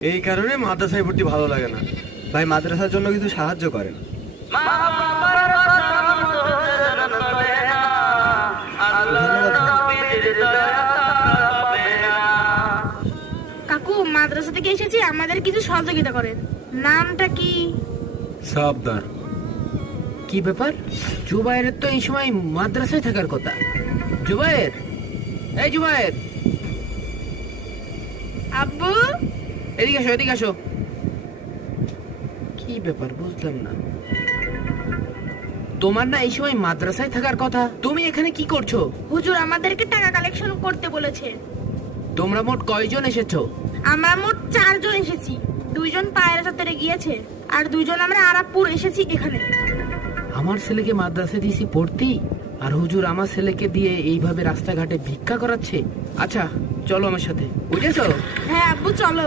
এই কারণে মাদ্রাসায় ভর্তি ভালো লাগে না। ভাই মাদ্রাসার জন্য কিছু সাহায্য করেন। কাকু মাদ্রাসা থেকে এসেছি, আমাদের কিছু সহযোগিতা করেন। নামটা কি? সাবধান। কি ব্যাপার? জুবায়ের তো এই সময় মাদ্রাসায় থাকার কথা। জুবায়ের, এই জুবায়ের, আব্বু এদিকে আসো, এদিকে আসো। কি ব্যাপার বুঝলাম না। তোমার না এই সময় মাদ্রাসায় থাকার কথা, তুমি এখানে কি করছো? হুজুর আমাদেরকে টাকা কালেকশন করতে বলেছে। তোমরা মোট কয়জন এসেছো? আমরা মোট 4 জন এসেছি। 2 জন পায়রা চত্বরে গিয়েছে, আর 2 জন আমরা আরাপুর এসেছি এখানে। আমার ছেলেকে মাদ্রাসায় দিয়েছি পড়তি, আর হুজুর আমার ছেলেকে দিয়ে এইভাবে রাস্তাঘাটে ভিক্ষা করাচ্ছে। আচ্ছা চলো আমার সাথে, বুঝেছো? হ্যাঁ আব্বু চলো।